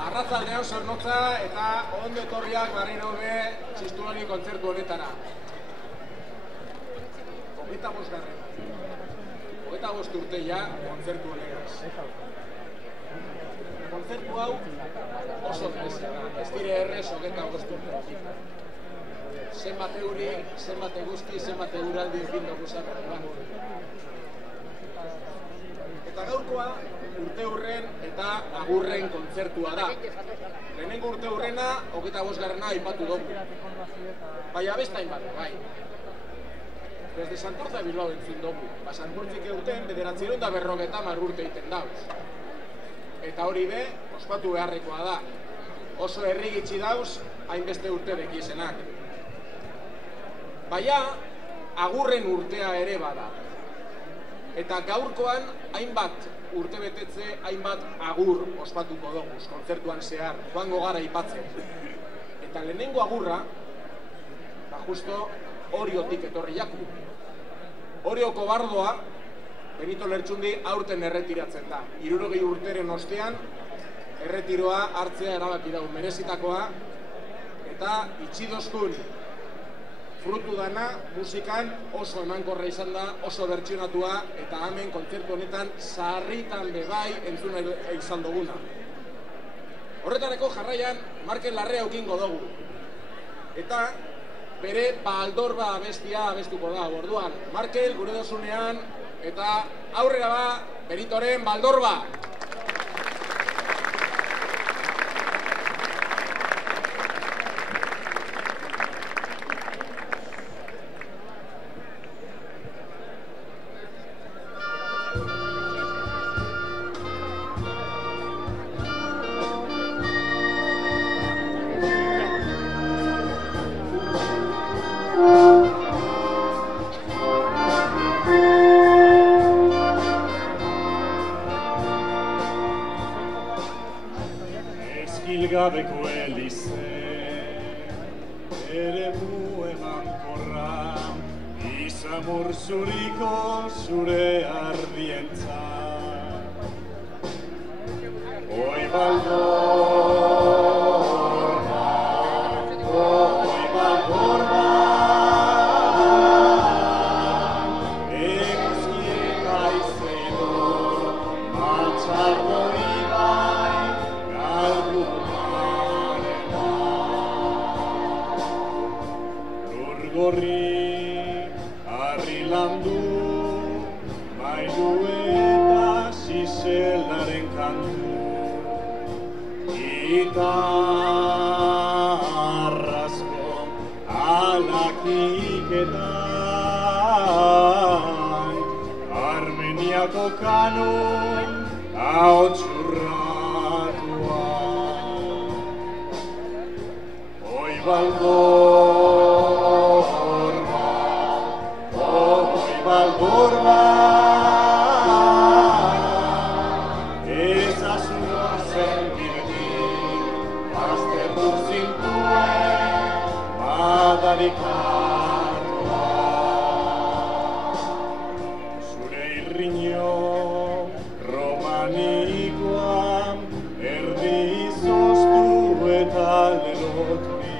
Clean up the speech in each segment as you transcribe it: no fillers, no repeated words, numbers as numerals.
Arratzaldean zornotza eta ondo etorriak barriro be txistulari kontzertu honetara. 25 urte ja kontzertu honegaz. Kontzertu hau oso berezia da, ez dire errez 25 urte. Zenbat euri, zenbat eguzki, zenbat eguraldi egin dugu zaten. Eta gaurkoa urte hurren eta agurren kontzertua da. Lehenengo urte hurrena, 25garrena aipatu dugu. Bai abestain bat, bai. Desde Santurtza Bilbao entzun dugu. Santurtzik eurten 950 urte egiten dauz. Eta hori be, ospatu beharrekoa da. Oso herri gitxi dauz, hainbeste urte bekizenak. Baina, agurren urtea ere bada. Eta gaurkoan, hainbat urte betetze, hainbat agur ospatuko dugu, kontzertuan zehar, joango gara aipatzen. Eta lehenengo agurra, justo Oriotik etorri jaku. Orioko bardoa, Benito Lertxundi aurten erretiratzen da. 60 urteren ostean, erretiroa hartzea erabaki dago merezitakoa, eta itxidozkun frutu dana, musikan oso emankorra izan da, oso bertsionatua, eta hemen kontzertu honetan sarritan bebai entzuna izan duguna. Horretarako jarraian Markel Larrea aukingo dugu. Eta bere Baldorba abestia abestuko da, orduan. Markel gure dozunean, eta aurrera ba, Benitoren Baldorba! Gabeko elize, ere mu emankorra, izamur zuriko zure ardientza. Oi Baldorba, oi Baldorba, eguzkiek aizedor, matxardo ibai, galdu. Gorri, harri landu, mailu eta zizelaren kantu. Gitarrazko alakiketan, Armeniako kanon haotxurratua. Oi Baldorba, ezazua zenbiretik, aztertu zintuen badarikatua. Zure irriño romanikoan, erdi izoztu eta lerotri.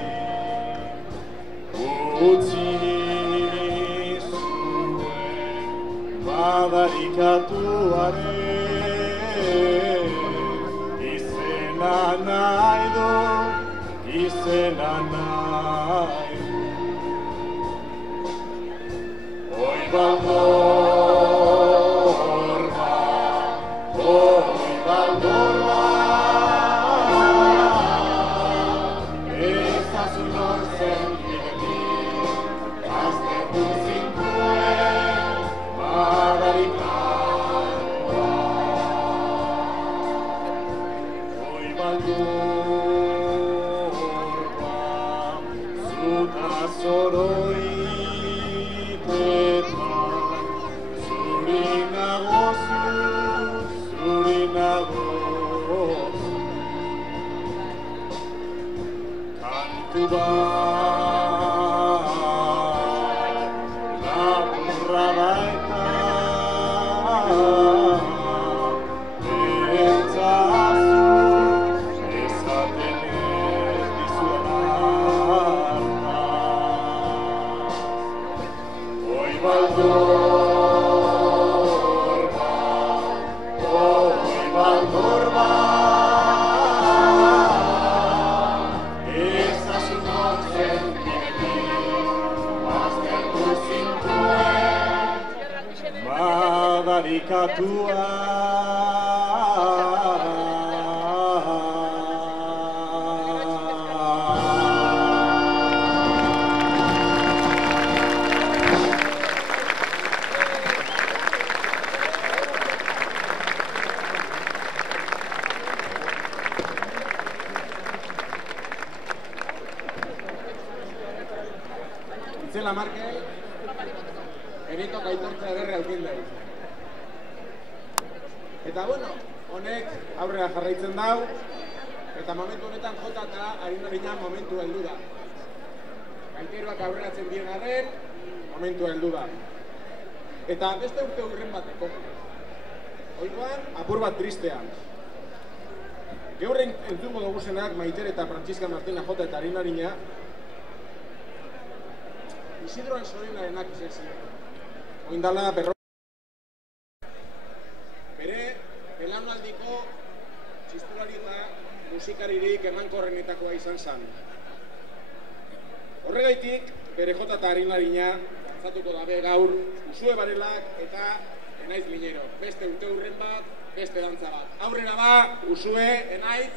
Madarikatuaren izena nahi du, izena nahi. Oi baldor bat, oi baldor bat, ezazu non zen bidetik, aztertu zintuen madarikatua. Oi baldor bat, zuta zoroi, kantu bat lapurra baita entzazu ezaten ez dizuela hartaz. Oi baldor bat, oi baldor bat, madarikatua. Itzela Markel, Benito aitortza ederre aukin dauz. Eta bueno, honek aurrera jarraitzen dau, eta momentu honetan jota eta Arinarina momentu heldu da. Gaiteroak aurreratzen dien arren, momentu heldu da. Eta beste urte hurren bateko. Oikoan, apur bat tristean. Gaur entzungo duguzenak Maiter eta Francisca Martina jota eta Arinarina, Isidro Ansorenarenak izan ziren. Oindala berro. Bere, belaunaldiko txistulari eta musikaririk emankorrenetakoa izan zen. Horregaitik, bere jota eta Arinarina dantzatuko dabe gaur Usue Barelak eta Enaiz Minero. Beste urte hurren bat, beste dantza bat. Aurrera ba, Usue, Enaiz.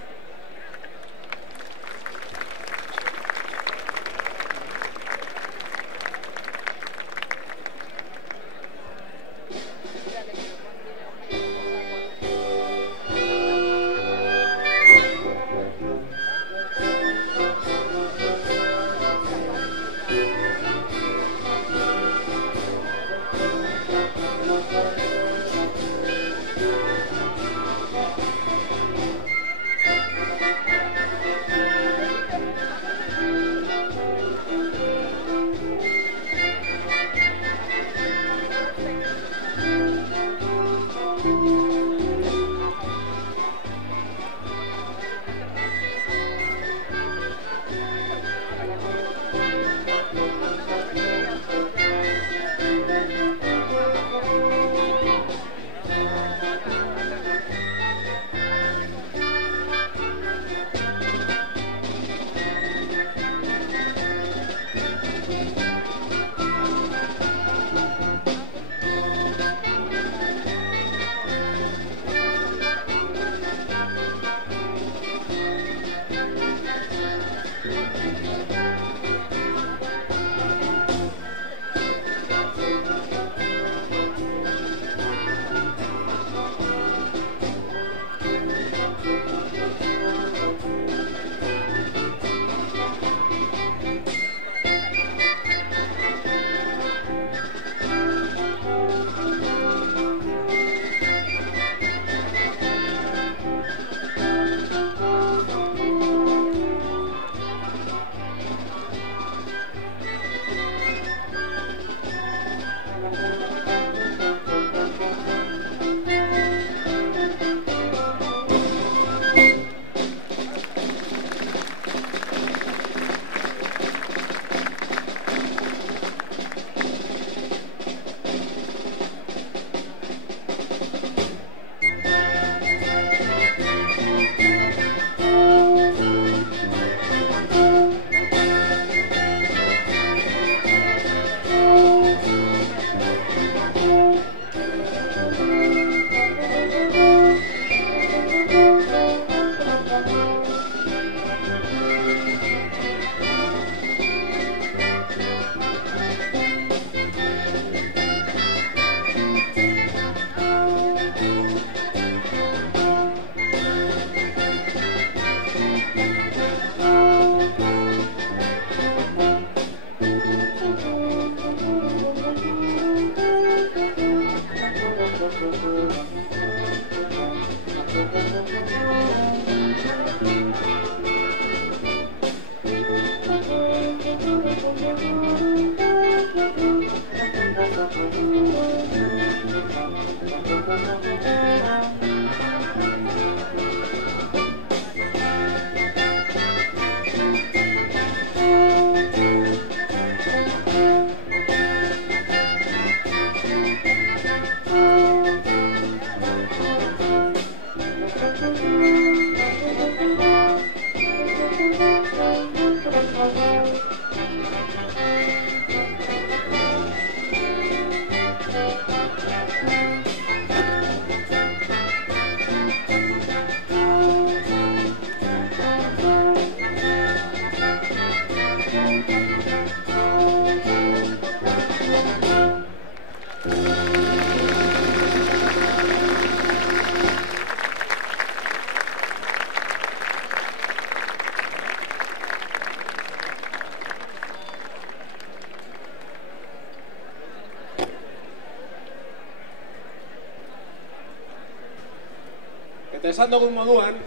Eta esan dugun moduan,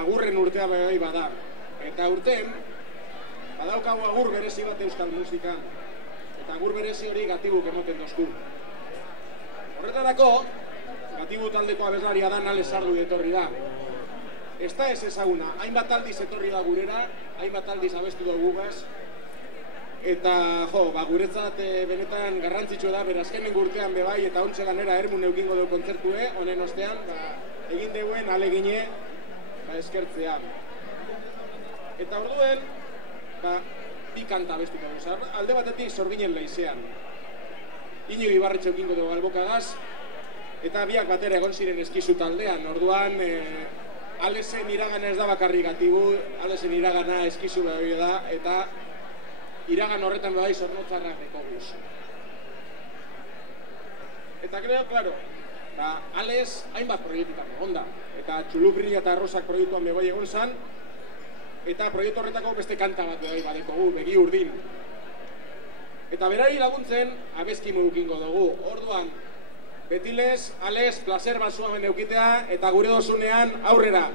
agurren urtea bai bada. Eta urten, badaukagu agur berezi bat euskal musikan. Eta agur berezi hori Gatibuk emoten dozku. Horretarako, Gatibu taldeko abeslaria da Nale Sardu etorri da. Ez da ez ezaguna, hainbat aldiz etorri da gurera, hainbat aldiz abestu dugu gugaz. Eta, guretzat benetan garrantzitsua da, berazkenengo urtean bebai, eta ontsa ganera Ermun eukingo dugu kontzertue, honen ostean, egin deguen alegine eskertzea. Eta orduen, bi kanta abestuko dugu. Alde batetik Sorginen leizean. Inigo Ibarretxe eukingo dugu albokagaz, eta biak batera egon ziren eskizu taldean. Orduan, Alesen iragana ez da bakarrik Gatibu, Alesen iragana eskizu bebai da, eta iragan horretan bebai zornotzarrak dekoguz. Eta creo, claro, Ales hainbat proiektuetan egon da. Eta Txulubrilla eta Arrosak proiektuan bebai egon zan, eta proiektu horretako beste kanta bat bebai badekogu, Begi Urdin. Eta berari laguntzen, abezkimu eukingo dugu. Orduan, betilez, Ales, placer bat zuamen eukitea, eta gure dozunean aurrera.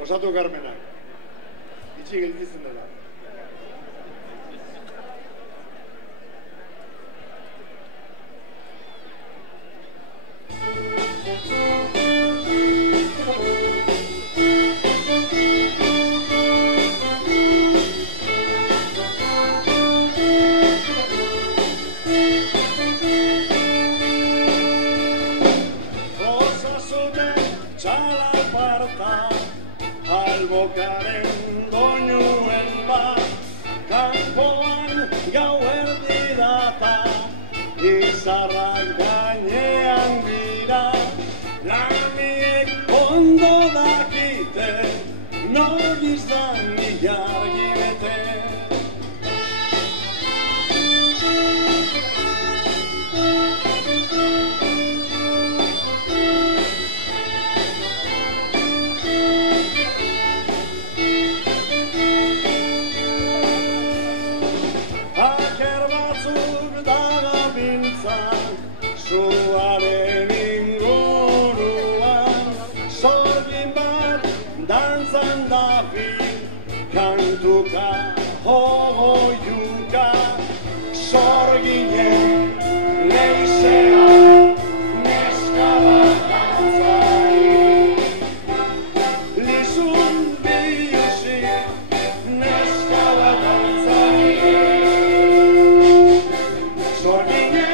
Osatu Carmenak, itxi gelditzen dela. Albokaren doinuen bat, kanpoan gauerdi data, izarrak gainean dira, lamiek ondo dakite, nor izan ilargi bete. Suaren inguruan, sorgin bat dantzan dabil, kantuka hogoiuka, sorginen leizean, neska bat dantzai. Lizun biluzik, neska bat dantzai. Sorginen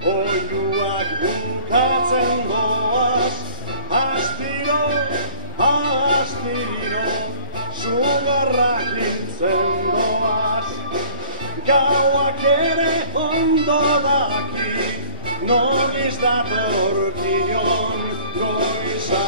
oiuak bukatzen doaz, astiro, sugarrak hiltzen doaz. Gauak ere ondo daki, noriz datorkion goiza.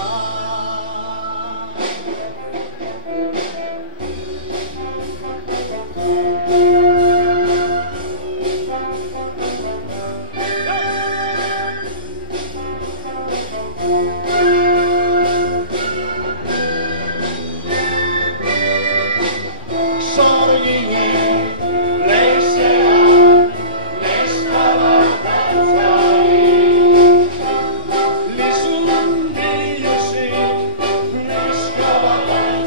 Lizun biluzik, neska bat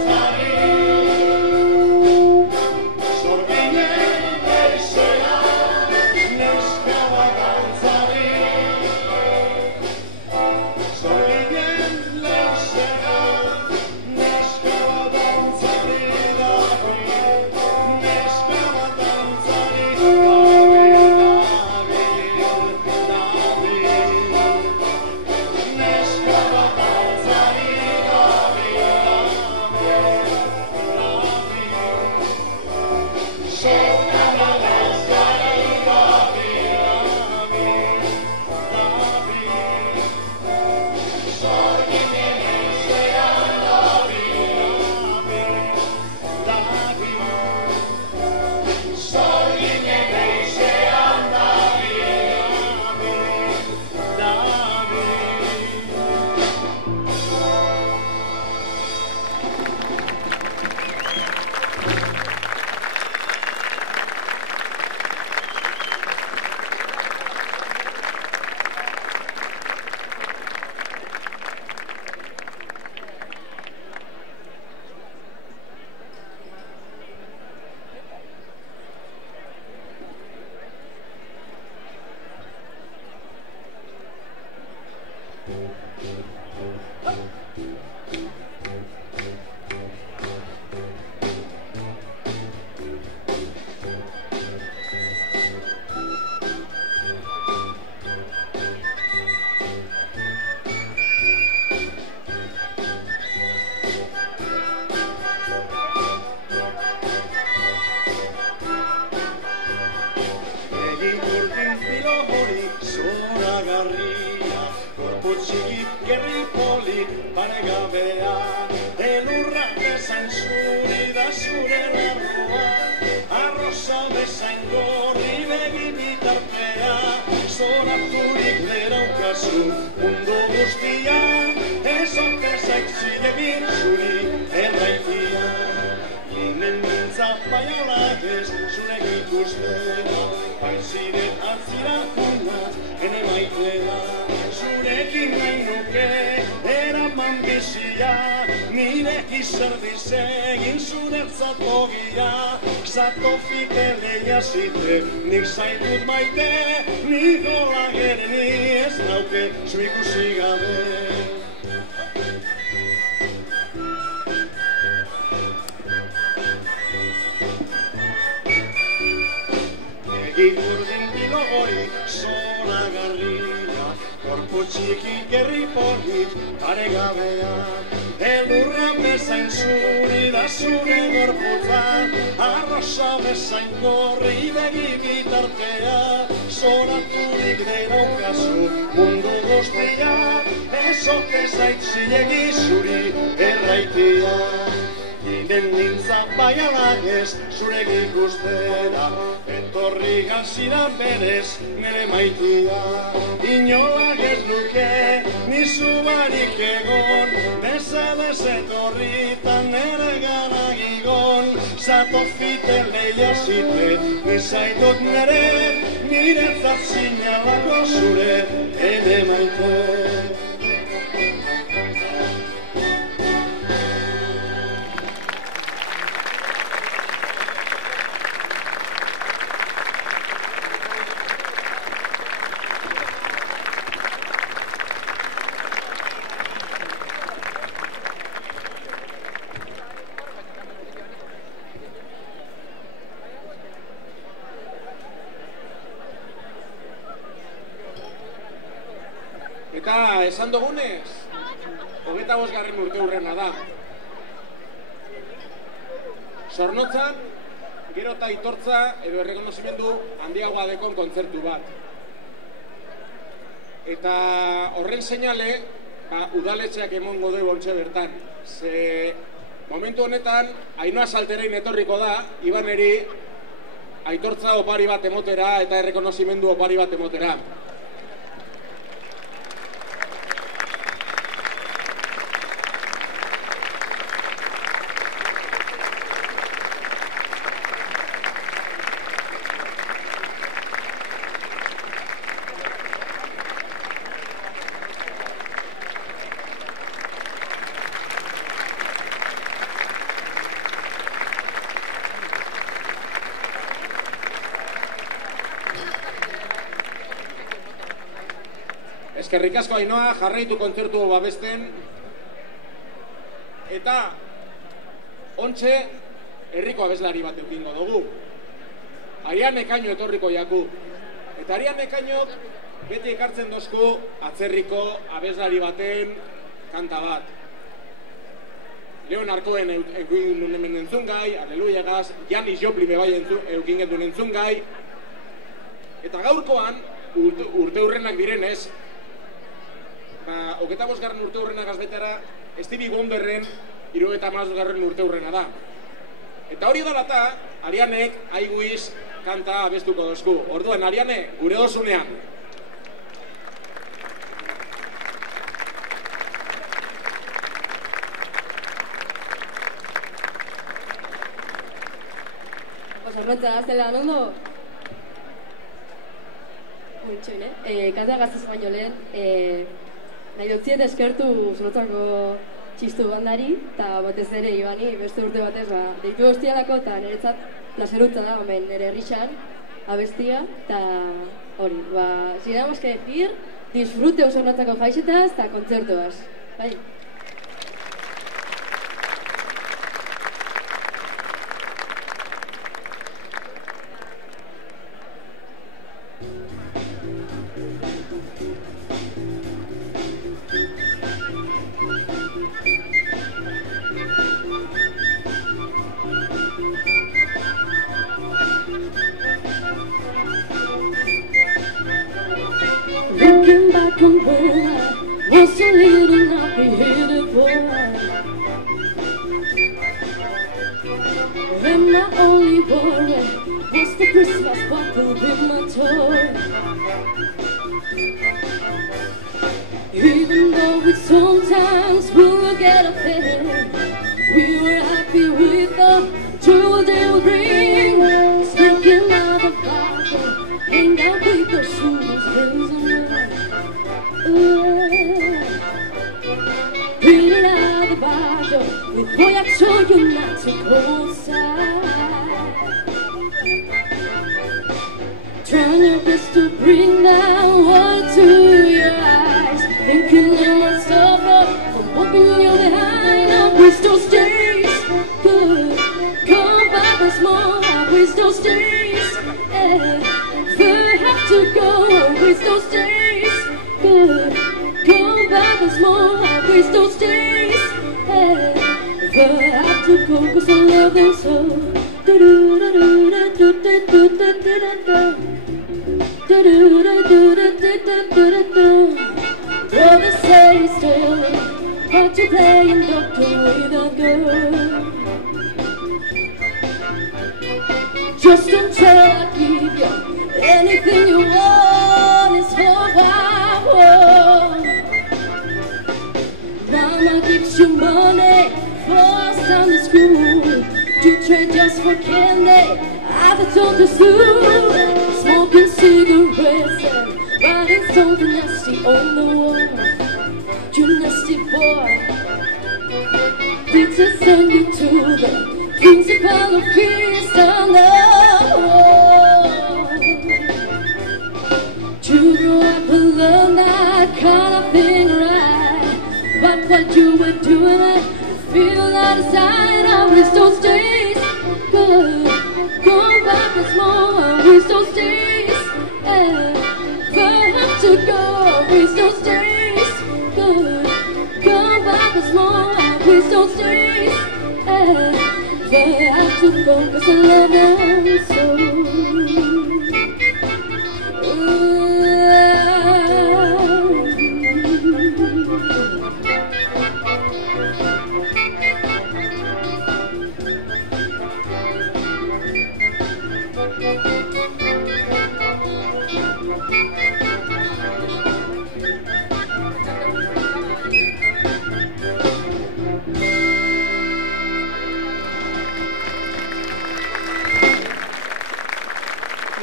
Eta esan dugunez, 25. urteurrena da. Zornotzan, gero eta aitortza edo errekonozimendu handiagoa dekon kontzertu bat. Eta horren seinale, udaletxeak emongo du bontxe bertan. Ze momentu honetan, Ainhoa Salterein etorriko da, Ibaneri aitortza opari bat emotera eta errekonozimendu opari bat emotera. Eskerrik asko Ainhoa, jarraitu kontzertu babesten. Eta ontxe herriko abeslari bat eukingo dugu. Ariane Ekaino etorriko jaku. Eta Ariane Ekainok beti ekartzen dozku atzerriko abeslari baten kanta bat. Leon Arkoen eukin duen entzungai, Aleluiagaz, Janis Joplin bebai eukin duen entzungai. Eta gaurkoan, urteurrenak direnez, 25. urteurrena gazbetara, Stevie Wonderren 75. urteurrena da. Eta hori dalata, Arianek I Wish kanta abestuko dozku. Orduan, Ariane, gure dozunean. Zornotza gaztelean ondo? Muntxoin, Katea gaztez baino lehen, nahi dutziet eskertu Zornotzako txistu bandari, eta batez ere Ibani, beste urte batez, deitu hostialako, eta niretzat placerutza da, omen, nire herrixan, abestia, eta hori, sin nada más que decir, disfruteu Zornotzako jaixetaz eta kontzertuaz, bai? Looking back on when I was a little nappy-headed boy, and my only worry was the Christmas bottle with my toy. Even though we sometimes will get offended, we were happy with the jewel they would bring. Sneaking out the bottle, hang out with the shoes, friends and bring it out the bottle with boy, I told you not to go outside. Trying your best to bring that water to your eyes, thinking you must suffer from walking you behind. I wish those days could come back once more. I wish those days ever have to go. I wish those days could come back once more. I wish those days ever have to go, 'cause I love them so. Brother say he's still but you playing doctor with a girl. Just until I give you anything you want is all I want. Mama gives you money for Sunday school, to trade just for candy at the Tulsa Zoo, smoking cigarettes and writing something nasty on the wall. You nasty boy, pizza send you to the principal of feast on the wall. You grow up and learn that kind of thing right, but what you were doing, I feel that inside. I wish those days could come back once more. I wish those days ever have to go. I wish those days could come back once more. I wish those days ever have to go, 'cause I love them so.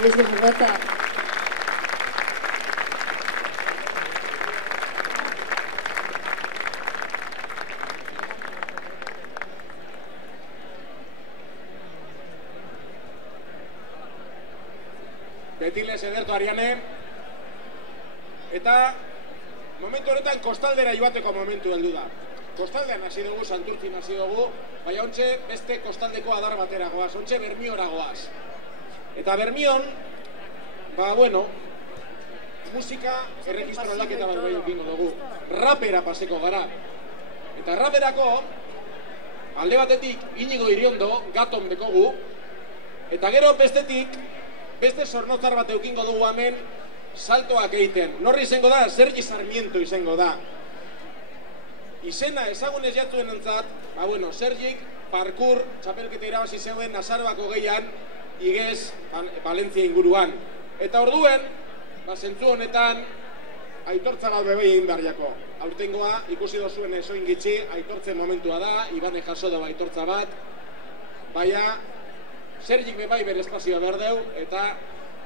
Yes, de Zornotza. Betiles edertu Ariane. Eta momentu honetan kostaldera joateko momentu heldu da. Kostaldean hasi dugu, Santurtzin hasi dugu, baina ontxe beste kostaldeko adar batera goaz, ontxe Bermiora goaz. Eta Bermion, bueno, musika erregistro aldaketa bat bai egingo dugu. Rapera paseko gara. Eta raperako, alde batetik Inigo Iriondo, Gaton bekogu, eta gero bestetik, beste zornotzar bat eukingo dugu hemen saltoak egiten. Norri izango da, Sergi Sarmiento izango da. Izena ezagunez jatzuen entzat, bueno, Sergik parkour txapelketa irabazi zeuden Azaroako 6an igez Valentzia inguruan. Eta orduen, zentzu honetan, aitortza gaur bebai egin barriako. Aurtengoa, ikusi dozuen ezoin gitxi, aitortzen momentua da, Ibane jaso dago aitortza bat, baina Sergik bebai bere espazioa behar deu, eta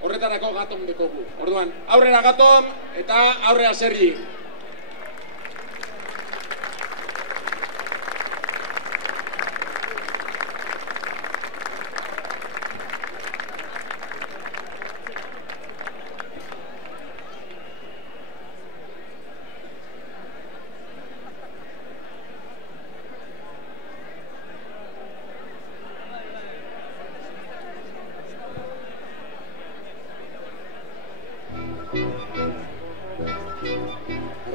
horretarako Gatom dekogu. Orduan, aurrera Gatom, eta aurrera Sergi.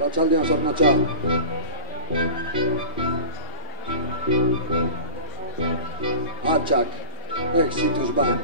Arratsaldean Zornotxa. Atxak, Exitus Bank.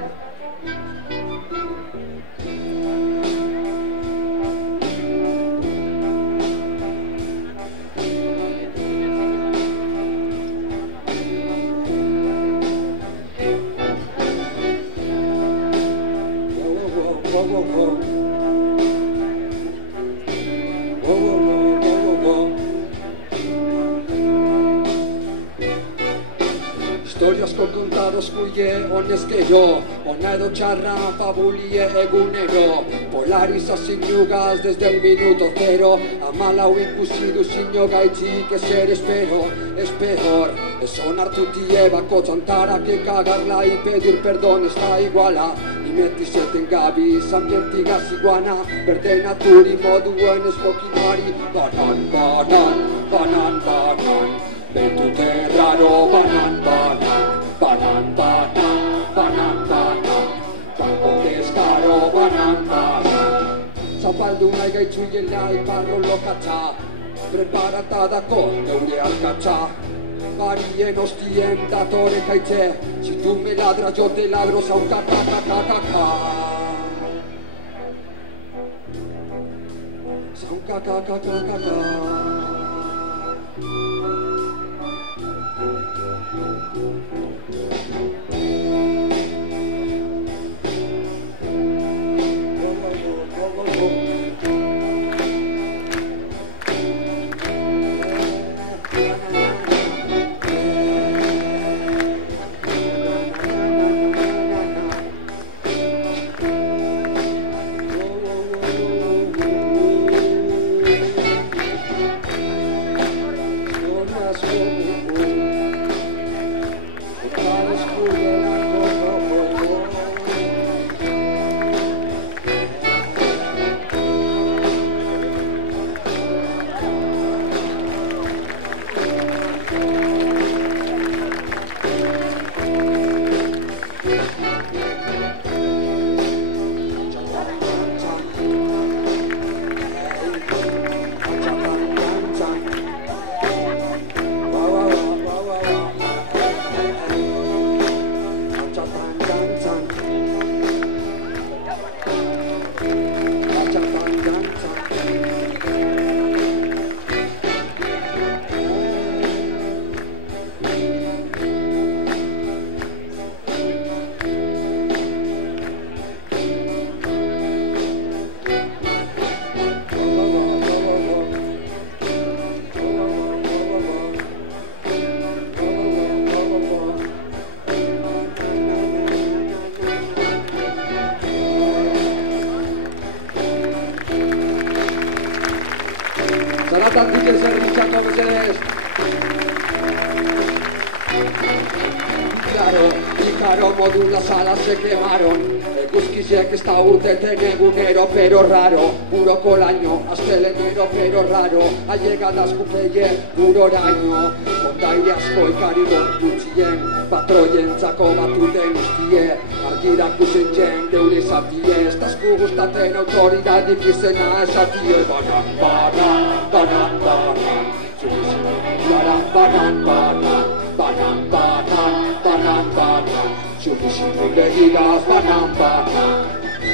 Kontados kuie honezkero, ona edo txarra fabulie egunero. Polarizaziougaz desde el minuto cero, amalau ikusi duzino gaitzik ezer espero. Es peor, ez onartu tie bako txantara, que cagarla y pedir perdón ez da iguala. Nimetizeten gabi, zambientigaz iguana, berde naturi moduen esmokinari. Banan, banan, banan, banan, betute raro, banan, banan. Banan, banan, banan, banan, banko descaro, banan, banan. Zapaldu nahi gaitzuiela iparro lokatza, preparatatako neure alkatza. Barien ostien datore kaitze, si tu me ladras yo te ladro, zaunka, kaka, kaka, kaka. Zaunka, kaka, kaka, kaka. Las alas se quemaron, eguzkiziek ez da urteten egunero, pero raro. Puro colaño, astelenero, pero raro. Allegadas kupeie, uroraino. Kondaire asko ikari gorputzien, patroientzako batuten ustie. Argirak usentzen deure zatie, ez dazku gustaten autoridadik izena esatie. Banan, banan, banan, banan, banan, banan, banan, banan, banan, banan, banan. Suficiente begiras, banan, banan.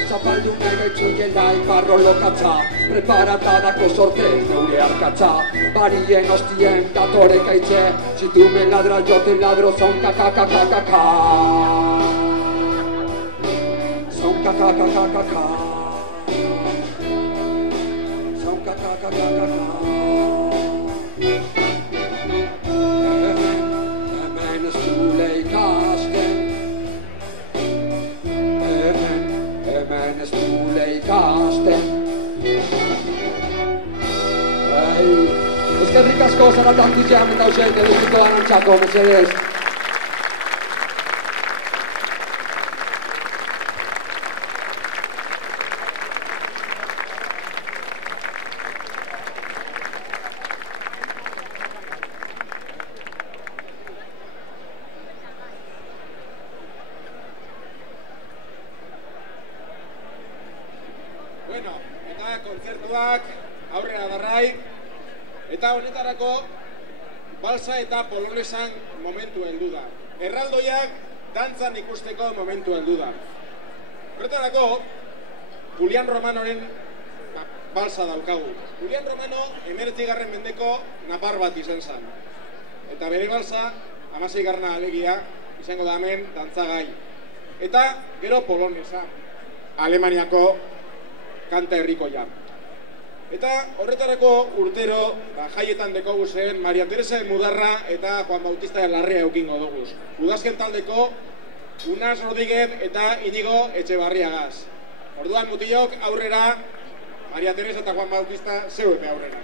Zapaldu nahi gaitzuiela iparro lokatza, preparatatako sortez neure arkatza. Barien ostien datore kaitze, si tu me ladras yo te ladro, zaunka, kaka, kaka, kaka. Zaunka, kaka, kaka, kaka. Zaunka, kaka, kaka, kaka. Hemen ez zule ikasten, Zarako zaratak tizia menta usen, edukiko da nantzako, mesedez. Bueno, eta kontzertuak aurrera darrai, eta honetarako balsa eta polonesan momentu heldu da. Erraldoiak dantzan ikusteko momentu heldu da. Horretarako, Julian Romanoren balsa daukagu. Julian Romano 19. mendeko napar bat izan zen. Eta bere balsa, 16. alegia, izango da hemen dantzagai. Eta gero polonesa, Alemaniako kanta herrikoia. Eta horretarako urtero jaietan dekogu zen Maria Teresa de Mudarra eta Juan Bautista de Larrea eukingo duguz. Udazken taldeko Unas Rodríguez eta Inigo Etxebarriagaz. Orduan mutilok aurrera, Maria Teresa eta Juan Bautista zeuepe aurrera.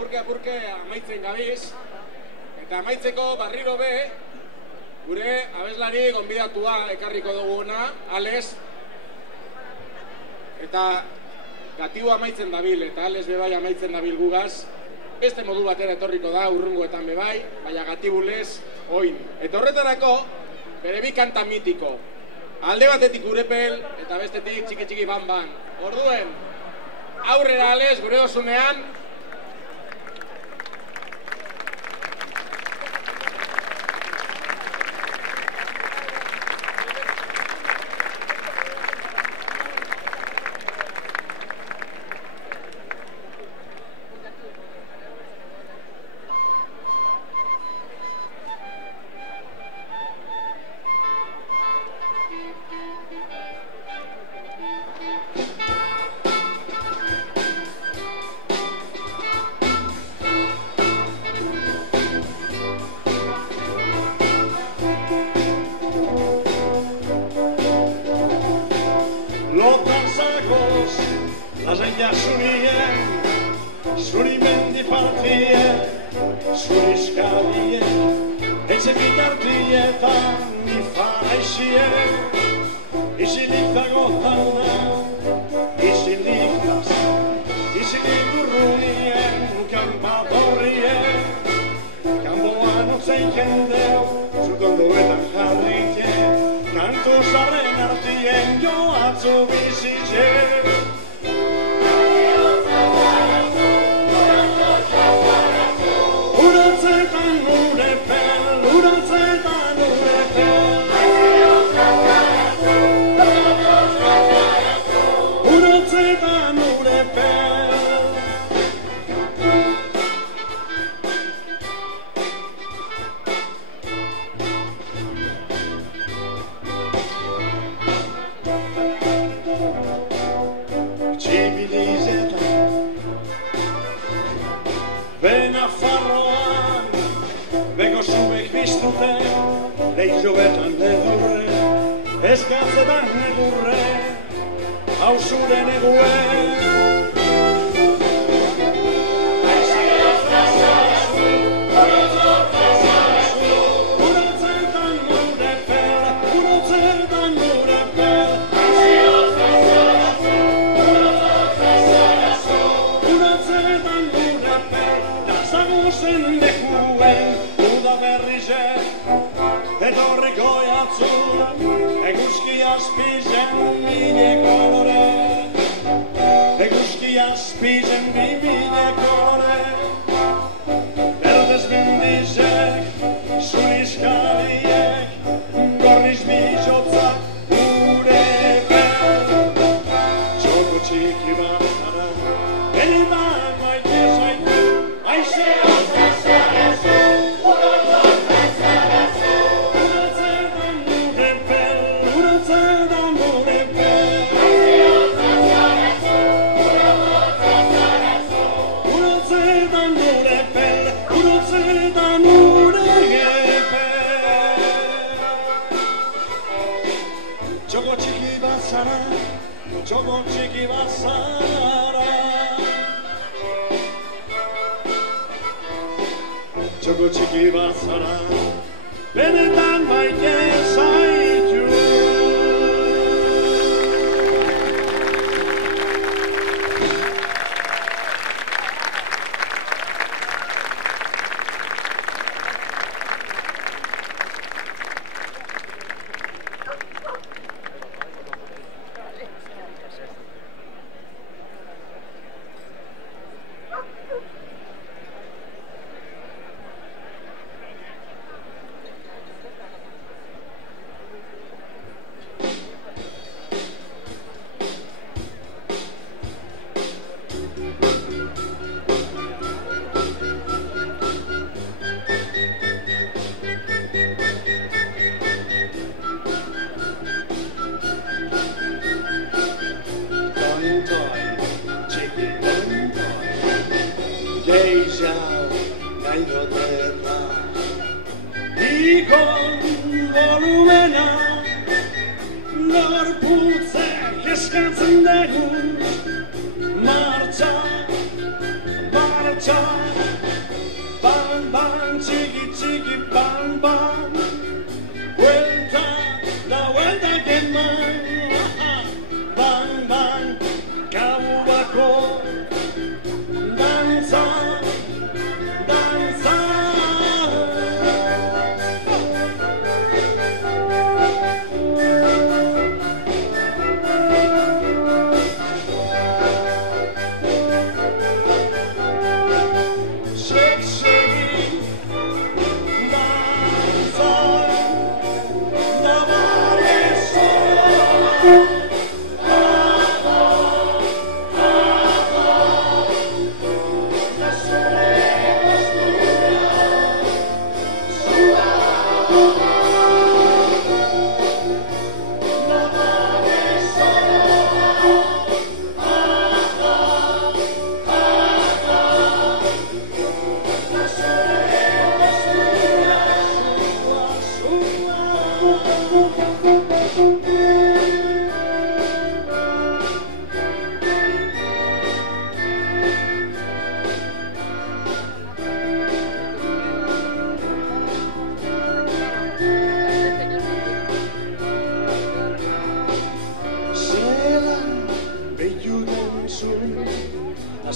apurke amaitzen gabiz. Eta amaitzeko barriro be, gure abeslari gonbidatua ekarriko duguna, Ales. Eta gatibu amaitzen dabil, eta Ales bebai amaitzen dabil gugaz. Beste modu batera etorriko da, urrungoetan bebai, baina gatibulez, oin. Eta horretarako, bere bi kanta mitiko. Alde batetik Urepel, eta bestetik txiki ban. Orduen, aurrera Ales, gure osunean. Zuri mendi partien, zuri eskalien, etxekitartietan nifaraixien, isilik dagotan da, isilik naz, isilik urrunien, kanpatorrien, kanboan utzein jendeu, zukondoetan jarrien, kantu zarren artien, joatzu bizitien. Lehizobetan edurre, eskatzetan edurre, hausuren eguen. Aizioz plazarazu, urotzetan gure pel, urotzetan gure pel. Aizioz plazarazu, urotzetan gure pel. Nazaguzen lekuen, udaberrizen. Etorriko jatzun, eguzki azpizen mine kolore. Eguzki azpizen mine kolore. Berdez mendizek, zuriz kaliek, gorriz bizotzak gure bel. Txoko txiki bat zara, benetan maite zaitu, aizea zazarazu. Txoko txiki bat zara, txoko txiki bat zara, benetan maite zaitu. Ikon volumena, gorputzek eskatzen dugu, martxa, martxa. Bueltaken man, bang, bang, gau bako, danza, danza. Shake, shake, danza, lavare solo.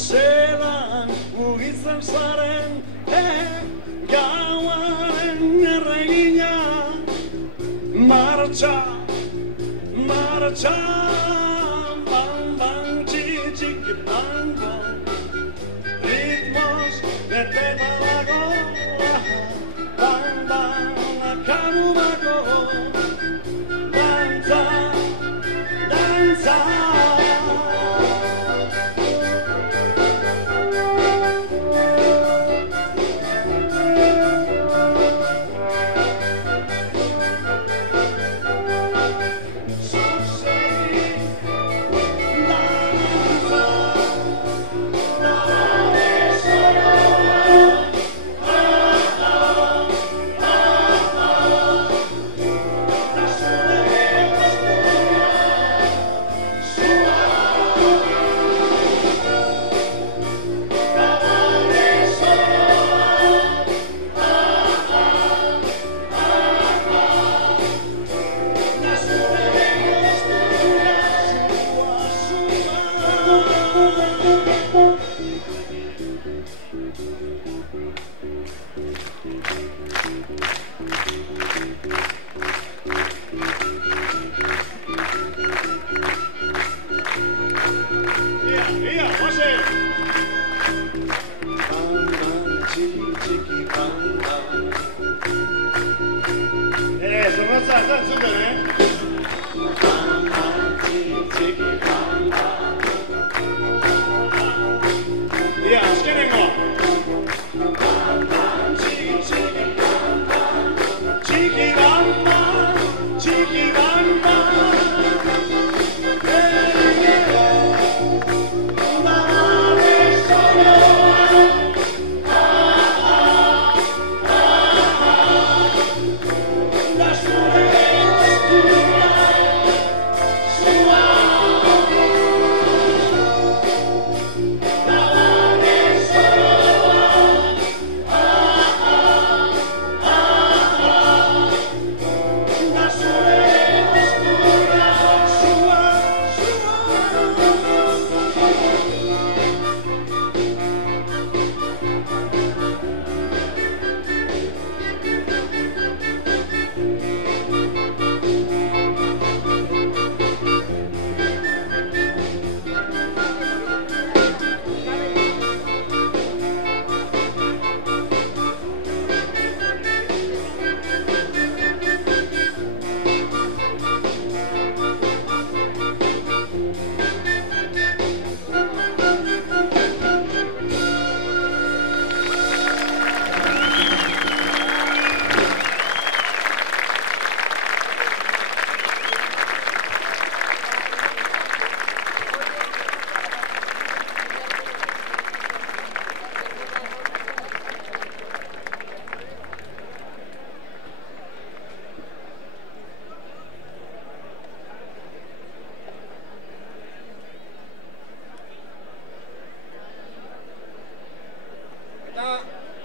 Zelan mugitzen zaren, gauaren erregina. Martxa, martxa, bang, bang, txiki, bang, bang. Ritmos beteta dago, bang, bang, akabu bako. Dantza, dantza.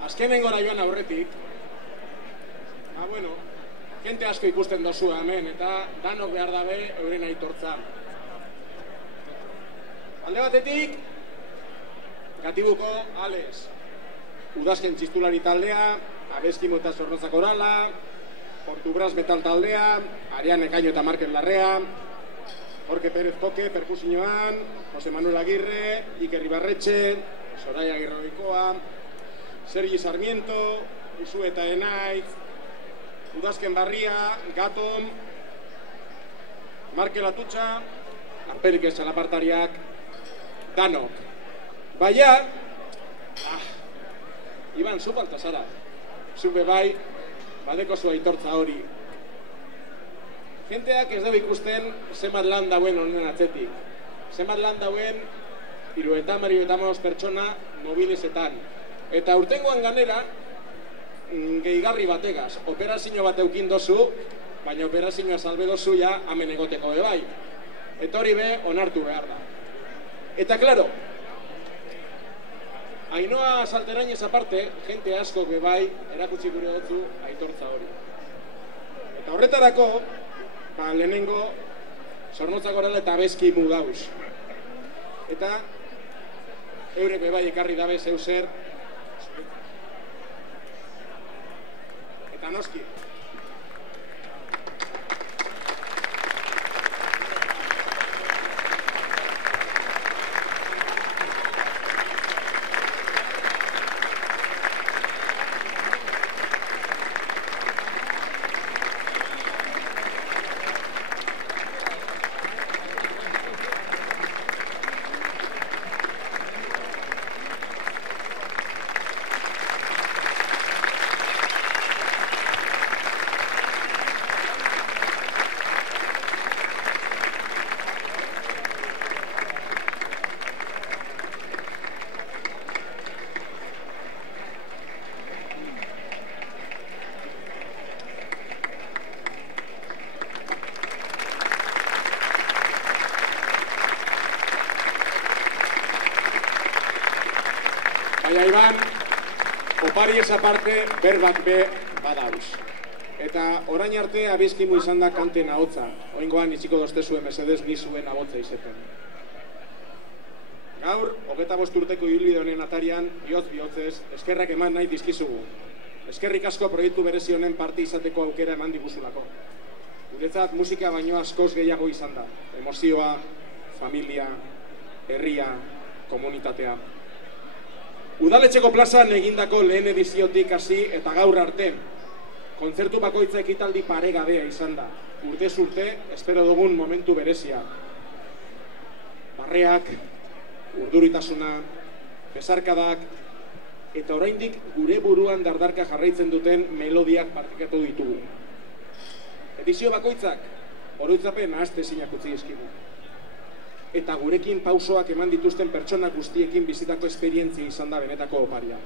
Azkenengora joan aurretik, jente asko ikusten dozu hemen, eta danok behar dabe euren aitortza. Alde batetik, Gatibuko Ales, udazken txistulari taldea, Abeskimo eta Zornotza Korala, Portubras Metal taldea, Ariane Kaino eta Markel Larrea, Jorge Pérez Koke, perkusioan, Jose Manuel Agirre, Iker Ibarretxe, Soraya Agirroikoa, Sergi Sarmiento, Usu eta Enaiz, Udazken Barria, Gatom, Markel Atutxa, Arperik ez txalapartariak, danok. Baina, Iban, zu falta zara. Zu bebai, badeko zu aitortza hori. Jenteak ez dugu ikusten zenbat lan dauen honen atzetik. Zenbat lan dauen 35 pertsona mobilezetan. Eta urtengoan ganera, gehigarri bategaz. Operazio bat eukin dozu, baina operazioa salbe dozu ja hemen egoteko bebai. Eta hori be, onartu behar da. Eta klaro, Ainoa Salterainez aparte, jente asko bebai erakutsi gure dutzu aitortza hori. Eta horretarako, lehenengo Zornotza Korala eta Abeskimo dauz. Eta eurek bebai ekarri dabe zeu zer. Eta noski. Baina Iban, opari ez aparte berbak be badauz. Eta orain arte Abeskimo izan da kanten ahotza. Oingoan itxiko doztezuen mesedez ni zuen ahotza izeten. Gaur, 25 urteko ibilbide honen atarian, bihotz-bihotzez, eskerrak eman nahi dizkizugu. Eskerrik asko proiektu berezi honen parte izateko aukera eman diguzulako. Guretzat musika baino askoz gehiago izan da. Emozioa, familia, herria, komunitatea. Udaletxeko plazan egindako lehen ediziotik hasi eta gaur arte, kontzertu bakoitza ekitaldi paregabea izan da. Urtez urte, espero dugun momentu berezia. Barreak, urduritasuna, besarkadak, eta oraindik gure buruan dardarka jarraitzen duten melodiak partekatu ditugu. Edizio bakoitzak, oroitzapen ahaztezinak utzi dizkigu. Eta gurekin pausoak eman dituzten pertsona guztiekin bizitako esperientzia izan da benetako oparia.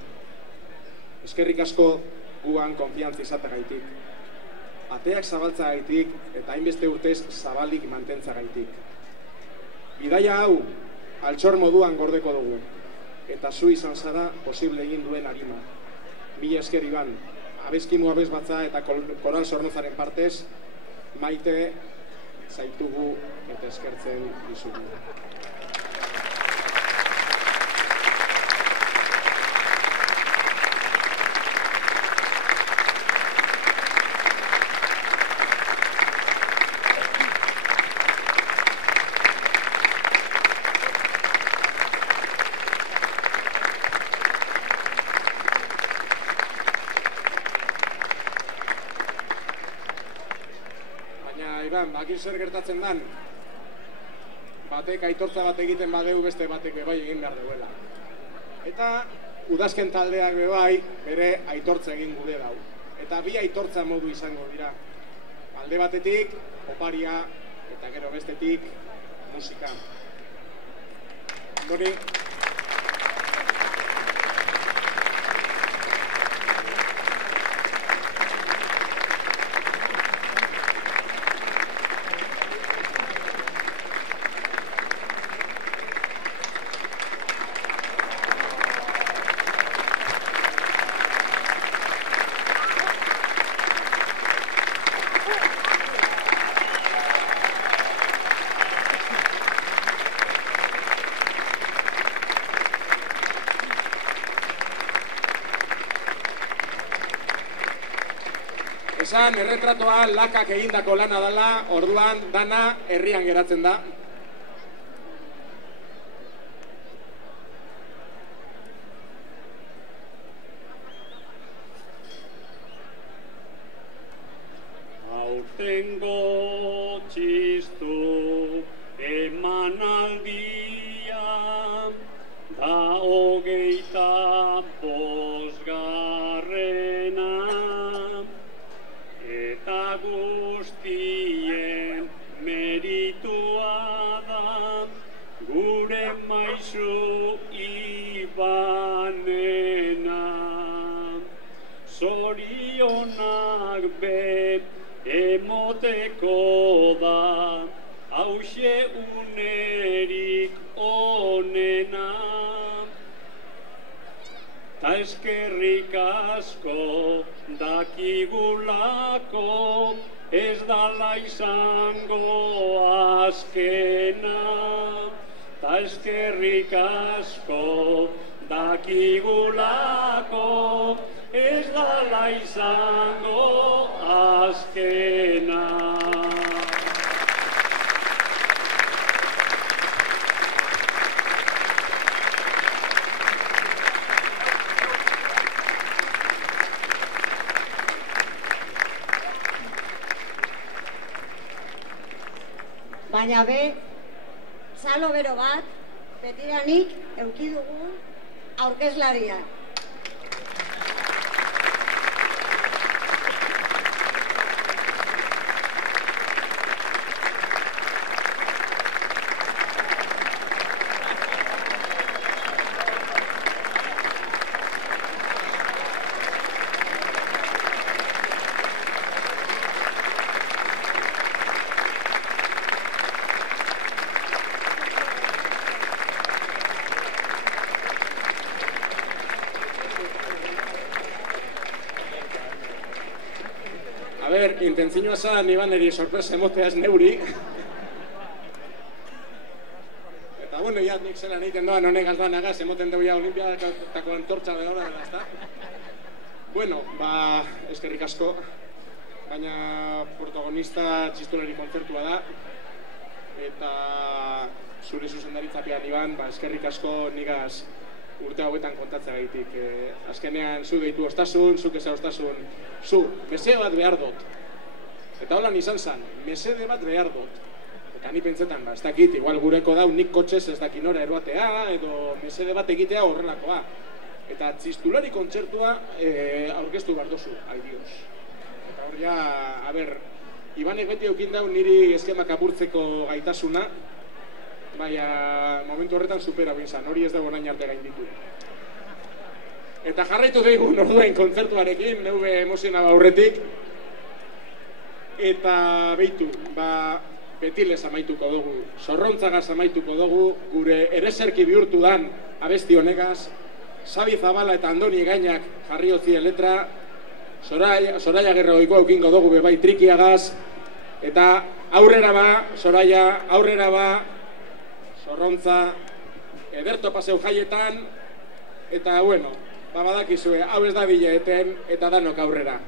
Eskerrik asko guan konfiantza izategaitik. Ateak zabaltzagaitik eta hainbeste urtez zabalik mantentzagaitik. Bidaia hau altxor moduan gordeko dugu. Eta zu izan zara posible egin duen arima. Mila esker Iban, Abeskimo Abesbatza eta Koral Zornozaren partez, maite zaitugu eta eskertzen dizugu. Bakin zer gertatzen dan, batek aitortza bat egiten badeu beste batek bebai egin behar duela. Eta udazken taldeak bebai bere aitortza egin gure dau. Eta bi aitortza modu izango dira. Alde batetik, oparia, eta gero bestetik, musika. Ondori, esan erretratoa lakak egindako lana dela, orduan dana herrian geratzen da. Aurtengo txistu emanaldia da 25. Eta guztien meritua da gure maizu Ibanena. Zorionak be emoteko da hauxe unerik onena. Ta eskerrik asko dakigulako ez dala izango azkena. Ta eskerrik asko dakigulako ez dala izango azkena. Baina be, salo bero bat, betidanik euki dugu aurkezlariak. Intentzioa zan Ibaneri sorpresa emoteaz neuri. Eta bueno, ya nik zelan egiten doan honegaz danagaz, emoten dugu ya olimpiadako antortza behora, ezta? Bueno, eskerrik asko, baina protagonista txistoleri kontzertua da, eta zure zuzendaritzapean Iban, eskerrik asko nigaz urte hauetan kontatzea gaitik. Azkenean zu deitu ostasun, zuk eza ostasun, zu, mesede bat behar dut. Eta holan izan zan, mesede bat behar dut. Eta ni pentsetan, ez dakit, igual gureko dau nik kotxez ez dakin ora eroatea, edo mesede bat egitea horrelakoa. Eta txistulari kontzertua aurkeztu behar dozu, aidioz. Eta hor ja, Ibanek beti eukin dau niri eskemak apurtzeko gaitasuna, baina momentu horretan supera bintzan, hori ez dago nain arte gainditu. Eta jarraitu dugu orduen kontzertuarekin, neube emoziona aurretik. Eta beitu, betilez amaituko dugu, zorrontzagaz amaituko dugu, gure ereserki bihurtu dan abesti honegaz, Xabi Zabala eta Andoni Gainak jarri hotzie letra, Soraya Gerregoiko eukingo dugu bebai trikiagaz, eta aurrera ba, Soraya, aurrera ba, zorrontza, ederto paseu jaietan, eta bueno, badakizue, hau ez da bileten, eta danok aurrera.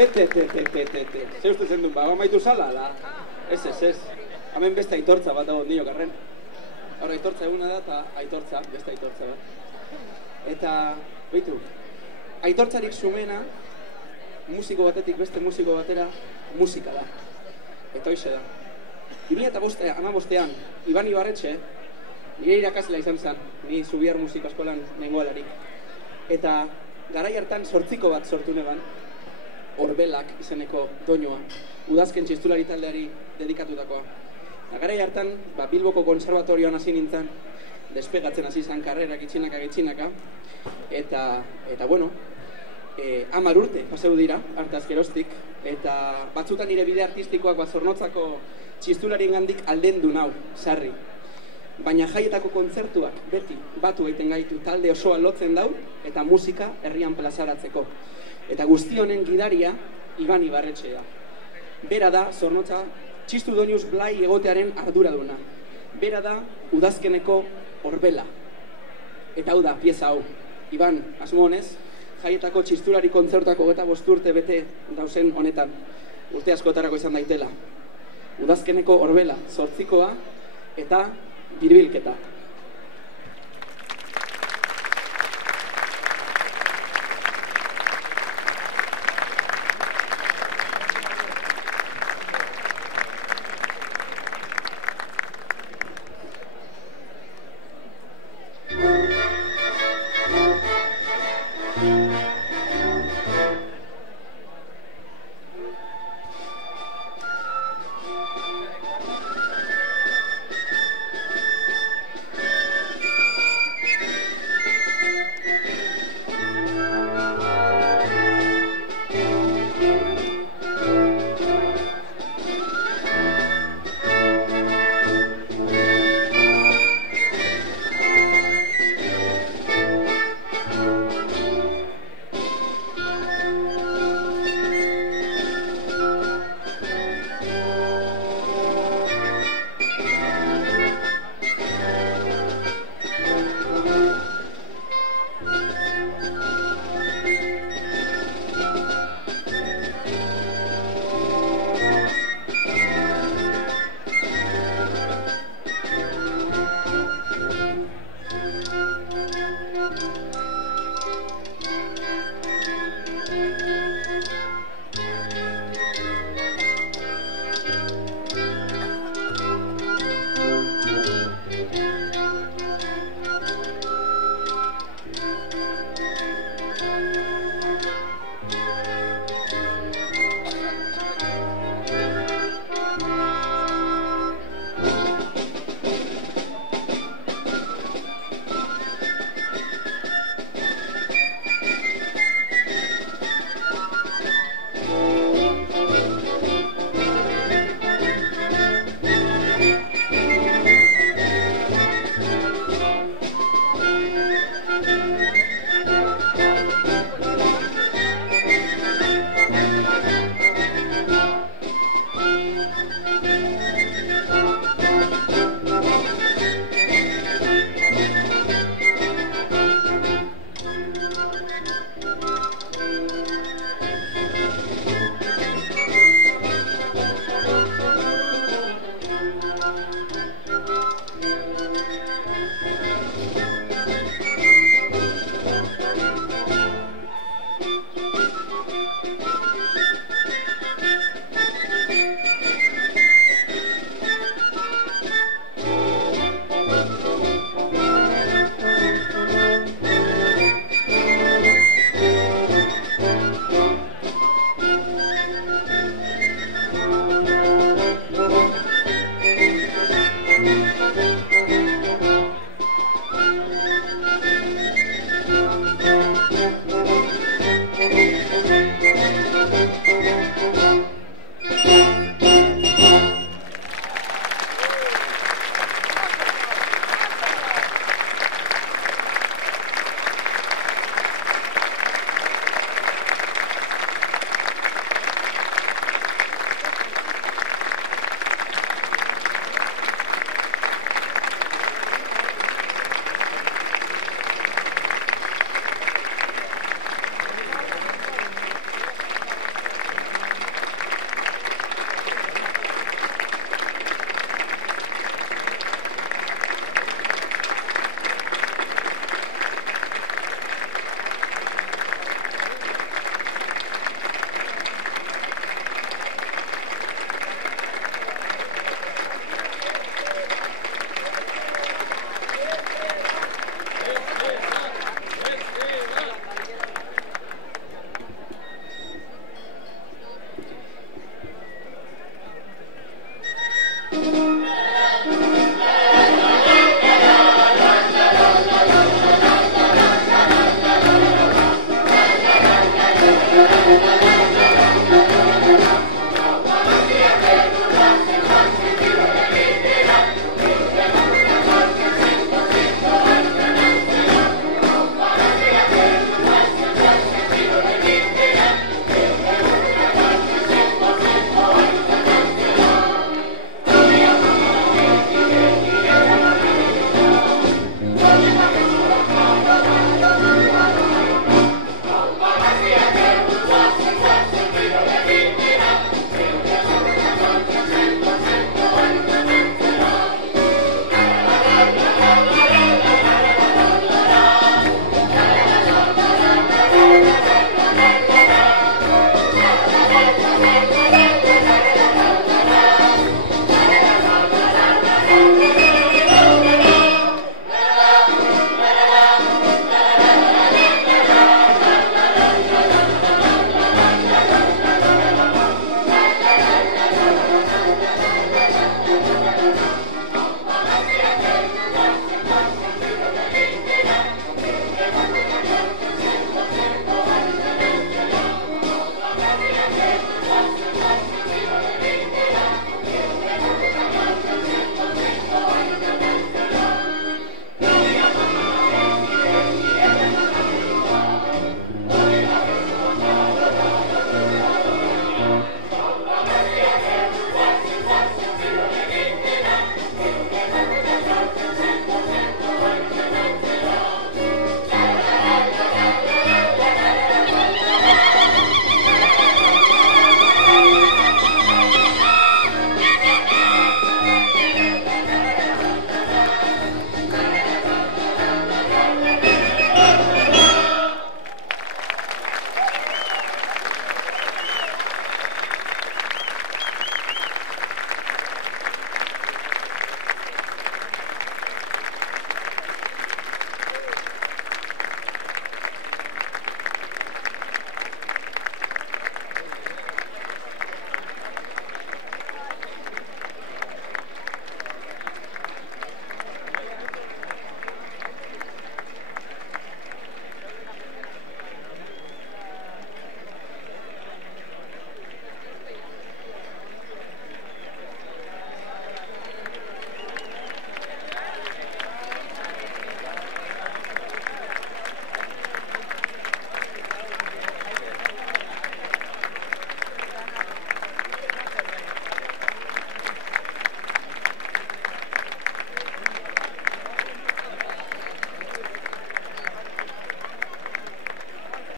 Ze uste zen duen, amaitu zala, da? Ez. Hemen beste aitortza bat dago nio karren. Hora, aitortza eguna da eta aitortza, beste aitortza bat. Eta, behitu, aitortzarik sumena, musiko batetik beste musiko batera, musika da. Eta hoxe da. 2015an, Iban Ibarretxe, nire irakaslea izan zen, ni Zubiar Musika Eskolan nengoalarik. Eta garai hartan 8 bat sortu neban, Orbelak izeneko doinua, udazken txistulari taldeari dedikatutakoa. Garai hartan, Bilboko konservatorioan hasi nintzen, despegatzen hasi zen karrerak itxinaka, eta bueno, 10 urte paseu dira, hartaz geroztik, eta batzutan nire bide artistikoak Zornotzako txistularien gandik aldendu nau, sarri. Baina jaietako kontzertuak beti batu egiten gaitu, talde osoa lotzen dau, eta musika herrian plazaratzeko. Eta guzti honen gidaria Iban Ibarretxe da. Bera da Zornotza txistu doinuz blai egotearen arduraduna. Bera da udazkeneko Orbela. Eta hau da, pieza hau. Iban, asmo honez, jaietako txistulari kontzertuako 25 urte bete dauzen honetan. Urte askotarako izan daitela. Udazkeneko Orbela, 8koa eta birbilketa.